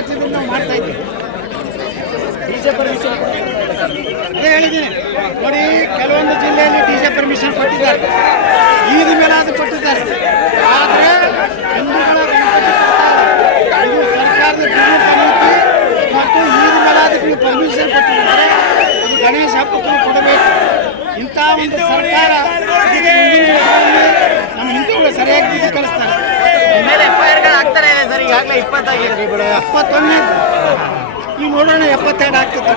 ರಾಜ್ಯದಿಂದ ನಾವು ಮಾಡ್ತಾ ಇದ್ದೀವಿ. ಡಿಜೆ ಪರ್ಮಿಷನ್ ಅದೇ ಹೇಳಿದ್ದೀನಿ ನೋಡಿ, ಕೆಲವೊಂದು ಜಿಲ್ಲೆಯಲ್ಲಿ ಡಿಜೆ ಪರ್ಮಿಷನ್ ಕೊಟ್ಟಿದ್ದಾರೆ, ಈದ್ ಮೇಲಾದ್ರೂ ಕೊಟ್ಟಿದ್ದಾರೆ. ಆದರೆ ಹಿಂದೂಗಳ ಗಣಪತಿ ಇದು ಸರ್ಕಾರದ ನೀತಿ ಮತ್ತು ಈದ್ ಮೇಲಾದಕ್ಕೆ ಪರ್ಮಿಷನ್ ಕೊಟ್ಟಿದ್ದಾರೆ. ಅದು ಗಣೇಶ ಹಬ್ಬಕ್ಕೂ ಕೊಡಬೇಕು. ಇಂಥ ಒಂದು ಸರ್ಕಾರ ನಮ್ಮ ಹಿಂದೂಗಳು ಸರಿಯಾಗಿ ಬುದ್ಧಿ ಕಲಿಸ್ತಾರೆ. ಮೇಲೆ FIR ಆಗ್ತಾರೆ ಸರ್, ಈಗಾಗಲೇ 20 ಆಗಿದೆ. 71 ಈಗ ನೋಡೋಣ 72 ಆಗ್ತದೆ.